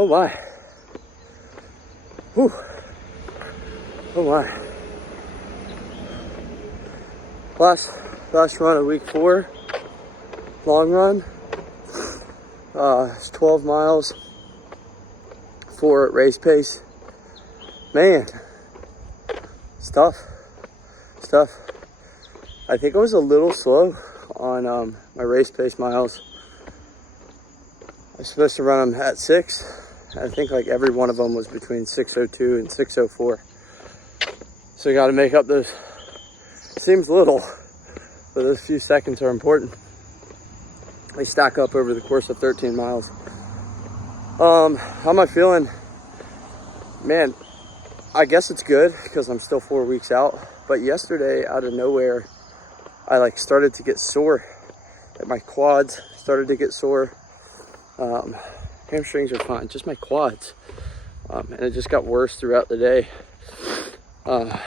Oh my. Whew. Oh my. Last run of week 4, long run. It's 12 miles, 4 at race pace. Man, it's tough. It's tough. I think I was a little slow on my race pace miles. I was supposed to run them at 6. I think like every one of them was between 6:02 and 6:04. So you got to make up those. Seems little, but those few seconds are important. They stack up over the course of 13 miles. How am I feeling? Man, I guess it's good because I'm still 4 weeks out. But yesterday, out of nowhere, I like started to get sore. Like my quads started to get sore. Hamstrings are fine, just my quads. And it just got worse throughout the day. But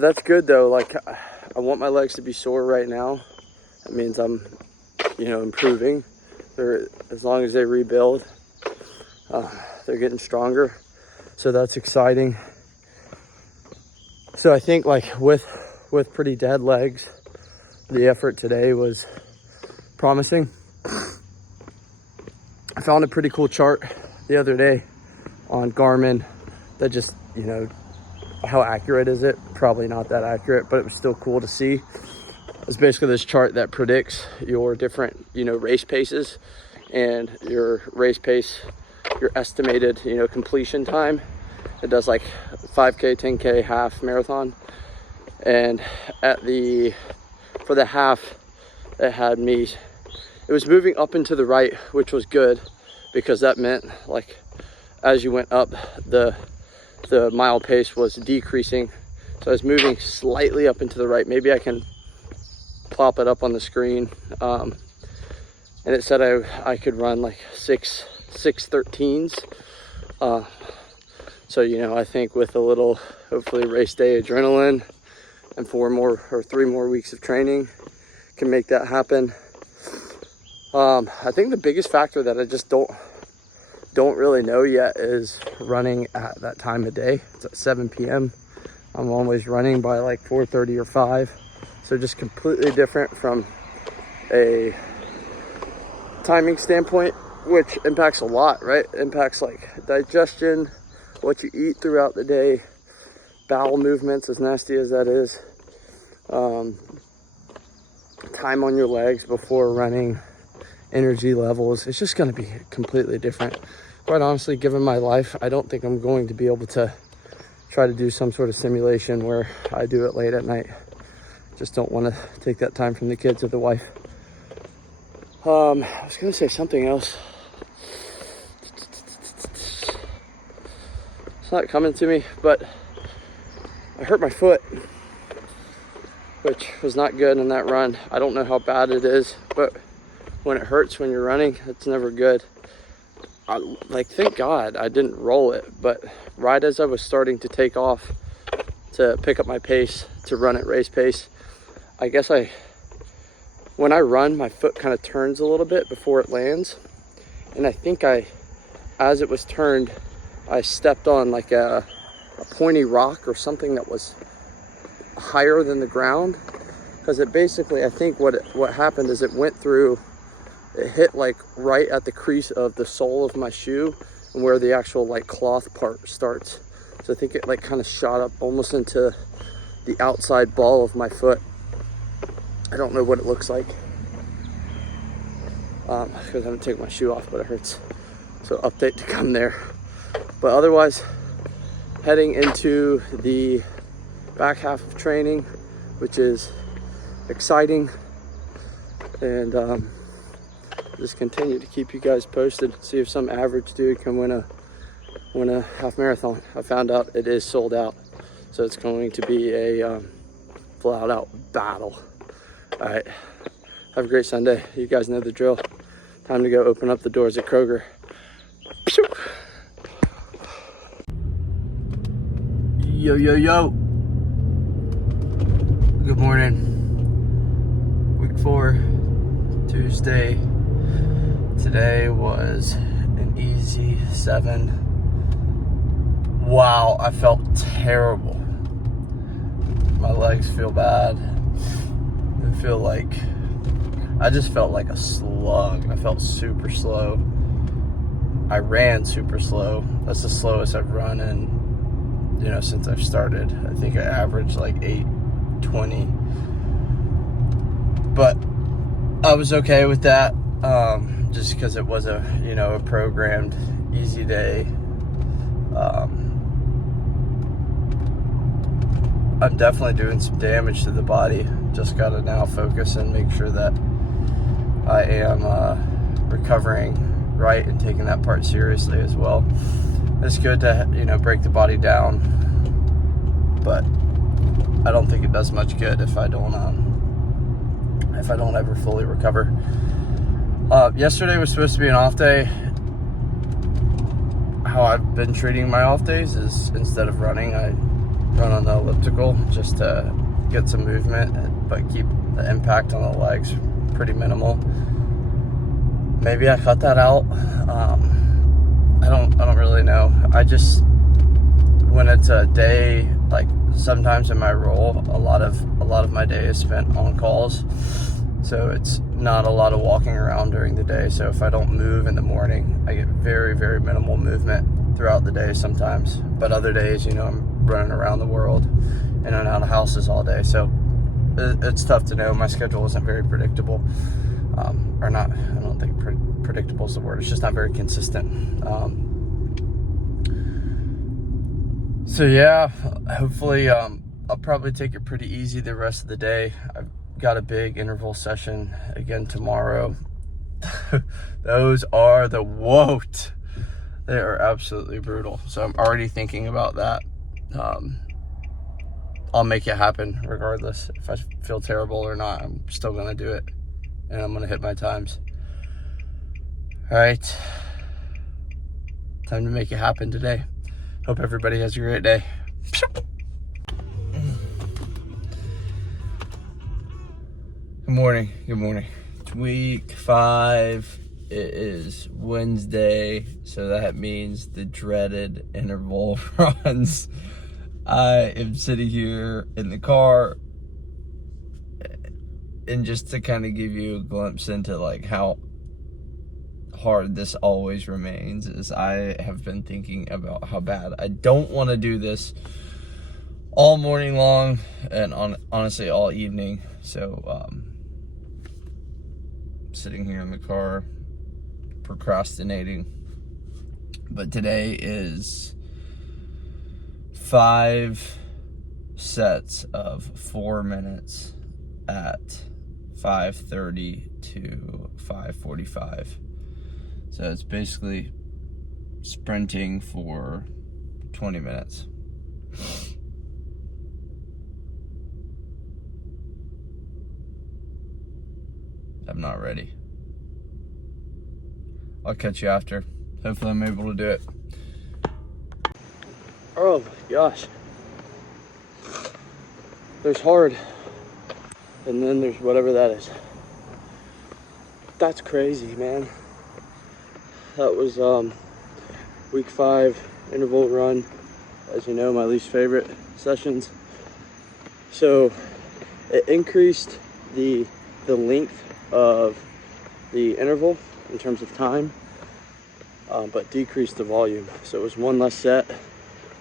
that's good though. Like I want my legs to be sore right now. That means I'm, improving. As long as they rebuild, they're getting stronger. So that's exciting. So I think like with pretty dead legs, the effort today was promising. I found a pretty cool chart the other day on Garmin that just, how accurate is it? Probably not that accurate, but it was still cool to see. It's basically this chart that predicts your different, race paces and your race pace, your estimated, completion time. It does like 5K, 10K, half marathon. And for the half, it was moving up and to the right, which was good because that meant like as you went up, the mile pace was decreasing. So I was moving slightly up and to the right. Maybe I can plop it up on the screen. And it said I could run like 6:13s. So, I think with a little, hopefully race day adrenaline and 3 more weeks of training can make that happen. I think the biggest factor that I just don't really know yet is running at that time of day. It's at 7 p.m. I'm always running by like 4:30 or 5. So just completely different from a timing standpoint, which impacts a lot, right? Impacts like digestion, what you eat throughout the day, bowel movements, as nasty as that is, time on your legs before running, energy levels. It's just going to be completely different. Quite honestly, given my life, I don't think I'm going to be able to try to do some sort of simulation where I do it late at night. Just don't want to take that time from the kids or the wife. I was going to say something else. It's not coming to me, but I hurt my foot, which was not good in that run. I don't know how bad it is, but when it hurts when you're running, it's never good. Thank God I didn't roll it, but right as I was starting to take off to pick up my pace to run at race pace, I guess when I run, my foot kind of turns a little bit before it lands. And I think as it was turned, I stepped on like a pointy rock or something that was higher than the ground. Because it basically, I think what happened is it hit like right at the crease of the sole of my shoe and where the actual like cloth part starts. So I think it like kind of shot up almost into the outside ball of my foot. I don't know what it looks like because I haven't taken my shoe off, but it hurts. So update to come there. But otherwise, heading into the back half of training, which is exciting, and just continue to keep you guys posted. See if some average dude can win a half marathon. I found out it is sold out, so it's going to be a flat out battle. All right, have a great Sunday. You guys know the drill. Time to go open up the doors at Kroger. Yo, yo, yo. Good morning. Week 4, Tuesday. Today was an easy 7. Wow, I felt terrible. My legs feel bad. I just felt like a slug. I felt super slow. I ran super slow. That's the slowest I've run in, since I've started. I think I averaged like 8:20. But I was okay with that, just because it was a programmed easy day. I'm definitely doing some damage to the body. Just got to now focus and make sure that I am recovering right and taking that part seriously as well. It's good to break the body down, but I don't think it does much good if I don't ever fully recover. Yesterday was supposed to be an off day. How I've been treating my off days is, instead of running, I run on the elliptical just to get some movement, but keep the impact on the legs pretty minimal. Maybe I cut that out. I don't really know. I just, when it's a day, like sometimes in my role, a lot of my day is spent on calls, so it's not a lot of walking around during the day. So if I don't move in the morning, I get very, very minimal movement throughout the day sometimes. But other days, I'm running around the world, in and out of houses all day. So it's tough to know. My schedule isn't very predictable. Or not, I don't think predictable is the word. It's just not very consistent. So yeah, hopefully I'll probably take it pretty easy the rest of the day. I've got a big interval session again tomorrow. Those are the woat. They are absolutely brutal. So I'm already thinking about that. I'll make it happen regardless. If I feel terrible or not, I'm still gonna do it, and I'm gonna hit my times. All right, time to make it happen today. Hope everybody has a great day. Good morning. It's week 5. It is Wednesday, so that means the dreaded interval runs. I am sitting here in the car, and just to kind of give you a glimpse into like how hard this always remains, is I have been thinking about how bad I don't want to do this all morning long, and honestly all evening. So sitting here in the car procrastinating. But today is 5 sets of 4 minutes at 5:30 to 5:45. So it's basically sprinting for 20 minutes. I'm not ready. I'll catch you after. Hopefully I'm able to do it. Oh my gosh. There's hard, and then there's whatever that is. That's crazy, man. That was week 5 interval run. As you know, my least favorite sessions. So it increased the length of the interval in terms of time, but decreased the volume. So it was 1 less set,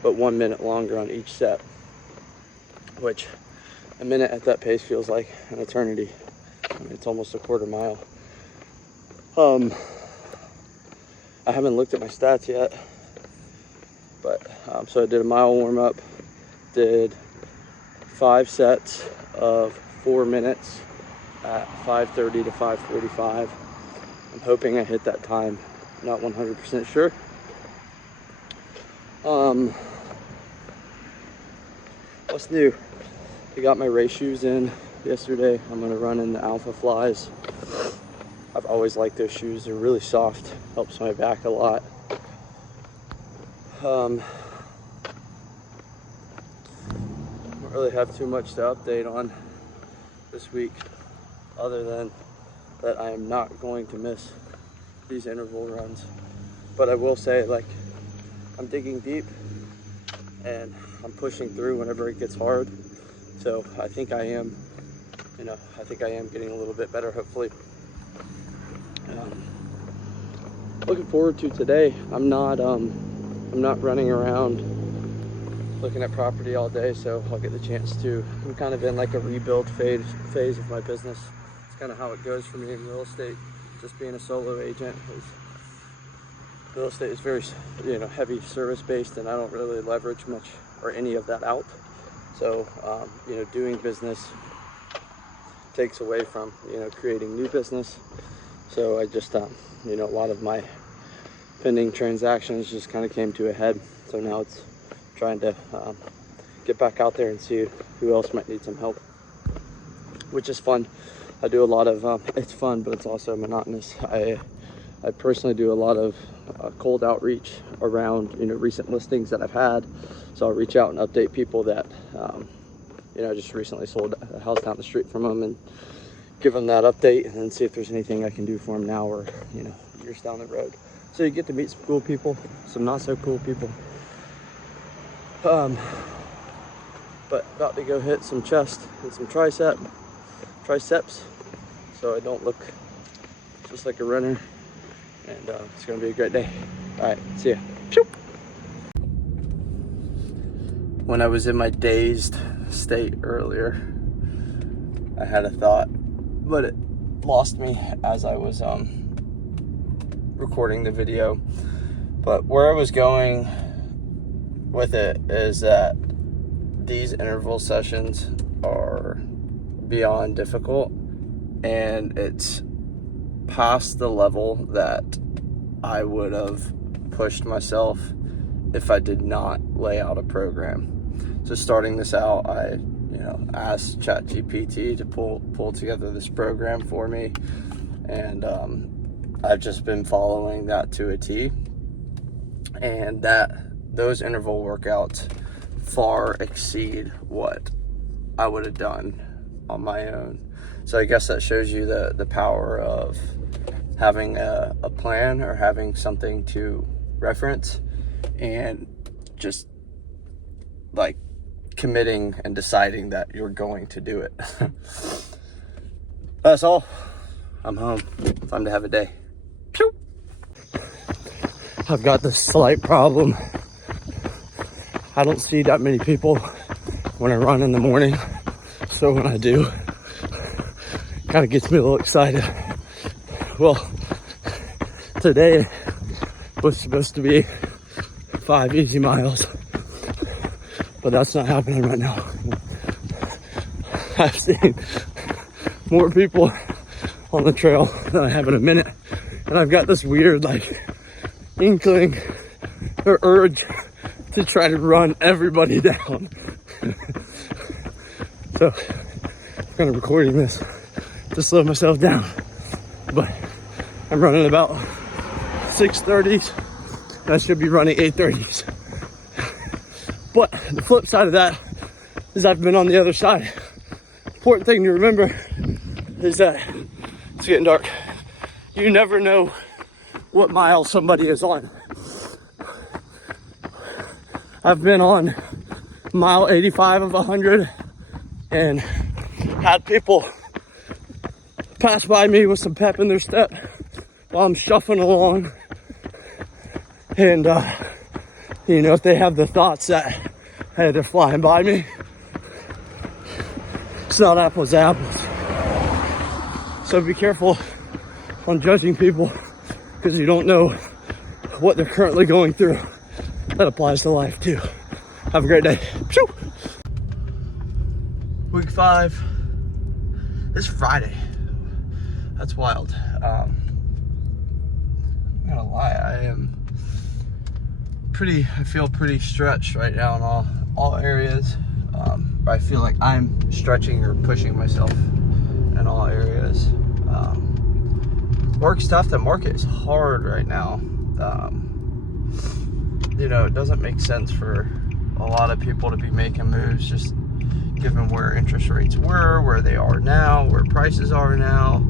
but 1 minute longer on each set, which a minute at that pace feels like an eternity. I mean, it's almost a quarter mile. I haven't looked at my stats yet, but so I did a mile warm up, did 5 sets of 4 minutes at 5:30 to 5:45. I'm hoping I hit that time. Not 100% sure. What's new? I got my race shoes in yesterday. I'm gonna run in the Alpha Flies. I've always liked those shoes. They're really soft. Helps my back a lot. Don't really have too much to update on this week, other than that I am not going to miss these interval runs. But I will say, like, I'm digging deep and I'm pushing through whenever it gets hard. So I think I am, I think I am getting a little bit better, hopefully. Looking forward to today. I'm not running around looking at property all day, so I'll get the chance to. I'm kind of in like a rebuild phase of my business. It's kind of how it goes for me in real estate. Just being a solo agent, real estate is very, heavy service based, and I don't really leverage much or any of that out. So, doing business takes away from, creating new business. So I just, a lot of my pending transactions just kind of came to a head. So now it's trying to get back out there and see who else might need some help, which is fun. I do a lot of, it's fun, but it's also monotonous. I personally do a lot of cold outreach around, recent listings that I've had. So I'll reach out and update people that, I just recently sold a house down the street from them, and give them that update, and then see if there's anything I can do for them now or, years down the road. So you get to meet some cool people, some not so cool people. But about to go hit some chest and some triceps, so I don't look just like a runner. And it's gonna be a great day. All right, see ya. Pew! When I was in my dazed state earlier, I had a thought, but it lost me as I was recording the video. But where I was going with it is that these interval sessions are beyond difficult, and it's past the level that I would have pushed myself if I did not lay out a program. So starting this out, I asked ChatGPT to pull together this program for me, and I've just been following that to a T, and those interval workouts far exceed what I would have done on my own. So I guess that shows you the power of having a plan, or having something to reference, and just like committing and deciding that you're going to do it. That's all. I'm home. Time to have a day. Pew! I've got this slight problem. I don't see that many people when I run in the morning. So when I do, kind of gets me a little excited. Well, today was supposed to be 5 easy miles, but that's not happening right now. I've seen more people on the trail than I have in a minute, and I've got this weird inkling or urge to try to run everybody down. So I'm kind of recording this to slow myself down, but I'm running about 6:30s, and I should be running 8:30s. But the flip side of that is I've been on the other side. Important thing to remember is that it's getting dark. You never know what mile somebody is on. I've been on mile 85 of 100 and had people pass by me with some pep in their step while I'm shuffling along. And, if they have the thoughts that, hey, they're flying by me, it's not apples to apples. So be careful on judging people, because you don't know what they're currently going through. That applies to life too. Have a great day. Pew! Week 5. It's Friday. That's wild. I'm not gonna lie, I feel pretty stretched right now in all areas. I feel like I'm stretching or pushing myself in all areas. Work's tough. The market is hard right now. It doesn't make sense for a lot of people to be making moves, just given where interest rates were, where they are now, where prices are now.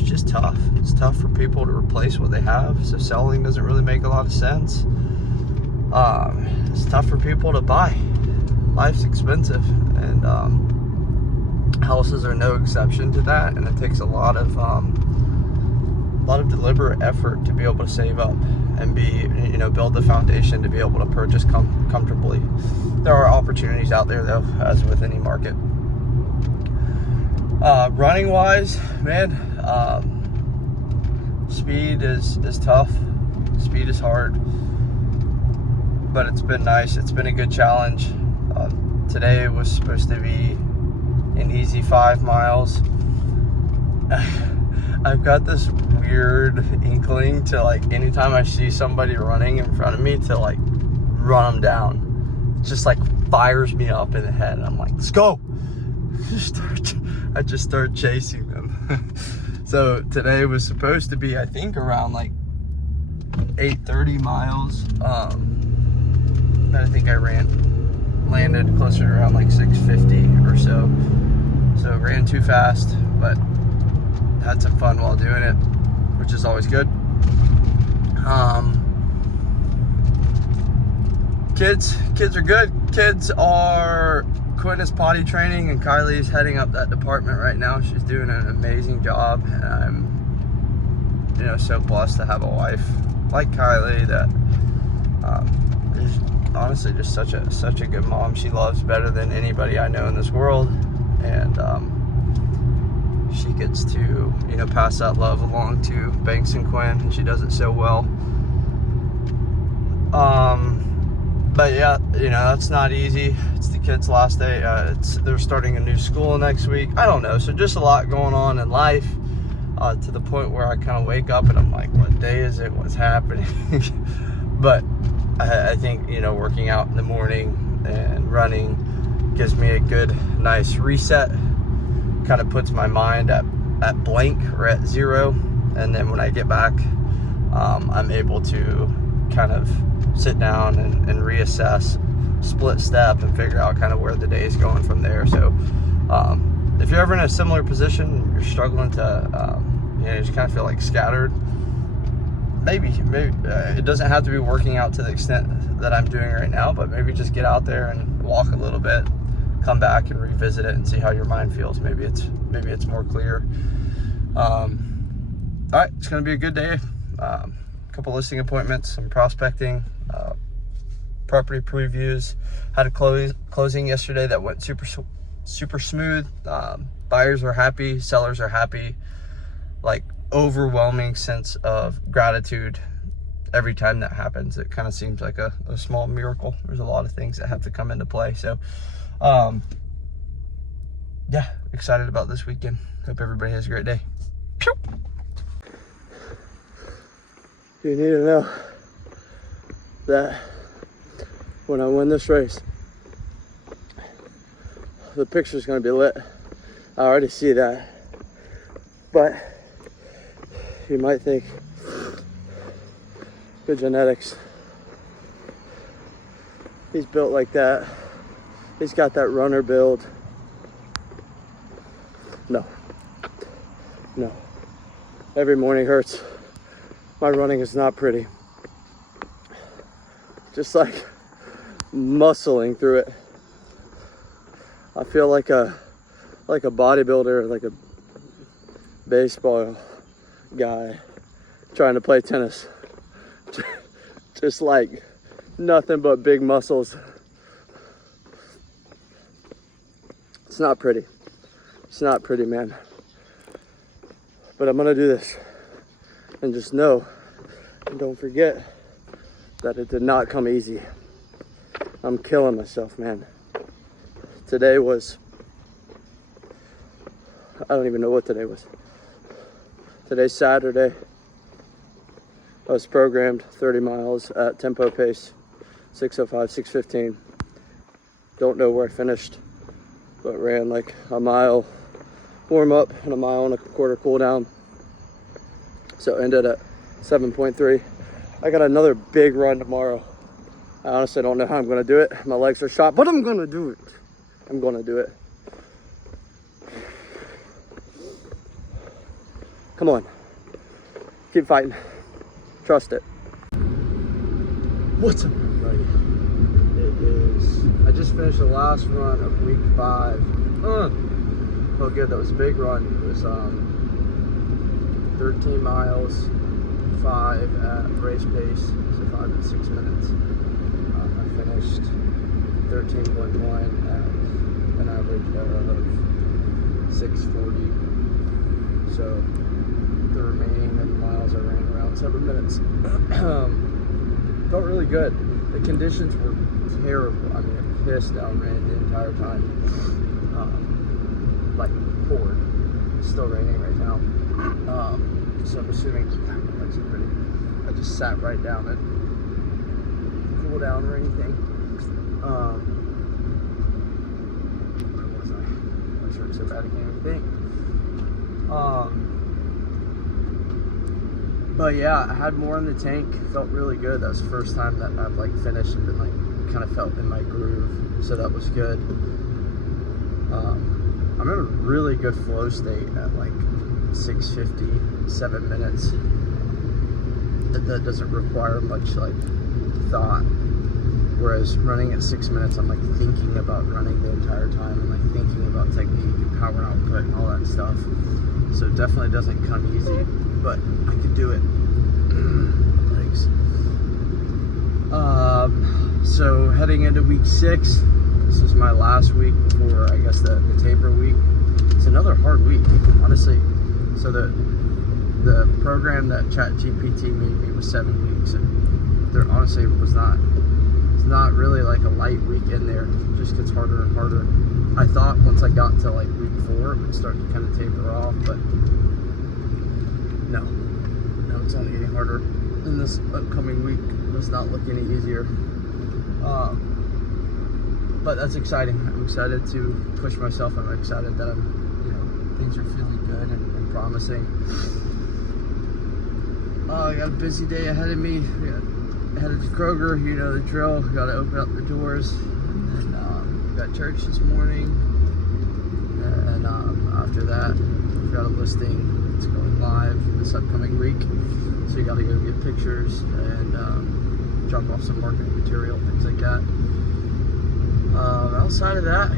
it's just tough. It's tough for people to replace what they have, so selling doesn't really make a lot of sense. It's tough for people to buy. Life's expensive, and houses are no exception to that, and it takes a lot of deliberate effort to be able to save up and build the foundation to be able to purchase comfortably. There are opportunities out there though, as with any market. Running wise, man, speed is tough. Speed is hard, but it's been nice. It's been a good challenge. Today was supposed to be an easy 5 miles. I've got this weird inkling to, like, anytime I see somebody running in front of me, to like run them down. It just like fires me up in the head, and I'm like, let's go. I just start chasing them. So today was supposed to be, I think, around like 8:30 miles. But I think I landed closer to around like 6:50 or so. So ran too fast, but had some fun while doing it, which is always good. Kids are good. Kids are, Quinn is potty training, and Kylie's heading up that department right now. She's doing an amazing job, and I'm, so blessed to have a wife like Kylie that is honestly just such a good mom. She loves better than anybody I know in this world, and she gets to pass that love along to Banks and Quinn, and she does it so well. But yeah, that's not easy. It's the kids' last day. They're starting a new school next week. I don't know, so just a lot going on in life, to the point where I kind of wake up and I'm like, what day is it? What's happening? But I think working out in the morning and running gives me a good, nice reset. Kind of puts my mind at blank or at zero, and then when I get back, I'm able to kind of sit down and reassess, split step, and figure out kind of where the day is going from there. So if you're ever in a similar position, you're struggling to you just kind of feel like scattered, maybe it doesn't have to be working out to the extent that I'm doing right now, but maybe just get out there and walk a little bit, come back and revisit it and see how your mind feels. Maybe it's more clear. All right, it's gonna be a good day. A couple listing appointments, some prospecting, property previews. Had a closing yesterday that went super smooth. Buyers are happy, sellers are happy. Like, overwhelming sense of gratitude every time that happens. It kind of seems like a small miracle. There's a lot of things that have to come into play. So yeah, excited about this weekend. Hope everybody has a great day. Pew! You need to know that when I win this race, the picture's gonna be lit. I already see that. But you might think, good genetics. He's built like that. He's got that runner build. No. Every morning hurts. My running is not pretty. Just like muscling through it. I feel like a bodybuilder, like a baseball guy trying to play tennis. Just like nothing but big muscles. It's not pretty. It's not pretty, man. But I'm gonna do this. And just know, and don't forget, that it did not come easy. I'm killing myself, man. Today was, I don't even know what today was. Today's Saturday. I was programmed 30 miles at tempo pace, 6:05, 6:15. Don't know where I finished, but ran like a mile warm up and a mile and a quarter cool down. So ended at 7.3. I got another big run tomorrow. I honestly don't know how I'm gonna do it. My legs are shot, but I'm gonna do it. I'm gonna do it. Come on. Keep fighting. Trust it. What's up, everybody? It is, I just finished the last run of week 5. Felt good. That was a big run. It was 13 miles, 5 at race pace, so 5 and 6 minutes. I finished 13.1 at an average of 6:40. So the remaining miles I ran around 7 minutes. Felt really good. The conditions were terrible. I mean, it pissed down rain the entire time. Like poured. It's still raining right now. So I'm assuming I just sat right down and cool down or anything. Where was I? I'm sure it's so bad I can't even think. But yeah, I had more in the tank. Felt really good. That was the first time that I've like finished and been like kind of felt in my groove. So that was good. I'm in a really good flow state at like 6:50, 7 minutes. That doesn't require much like thought. Whereas running at 6 minutes, I'm like thinking about running the entire time and like thinking about technique and power output and all that stuff. So it definitely doesn't come easy, but I could do it. Thanks. So heading into week 6, this is my last week before I guess the taper week. It's another hard week, honestly. So the program that ChatGPT made me was 7 weeks, and there honestly was not. It's not really like a light week in there. It just gets harder and harder. I thought once I got to like week 4, it would start to kind of taper off, but no, it's only getting harder. And this upcoming week does not look any easier. But that's exciting. I'm excited to push myself. I'm excited that things are feeling good and promising. I got a busy day ahead of me. Headed to Kroger, you know the drill. Got to open up the doors. And then got church this morning. And after that, we've got a listing. It's going live this upcoming week. So you got to go get pictures and drop off some marketing material, things like that. Outside of that,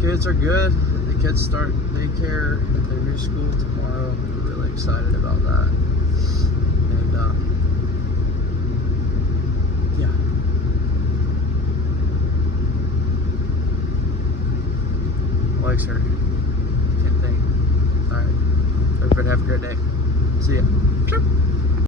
kids are good. The kids start daycare at their new school tomorrow. I'm really excited about that. And yeah. Legs hurt. Can't think. Alright. Everybody have a great day. See ya.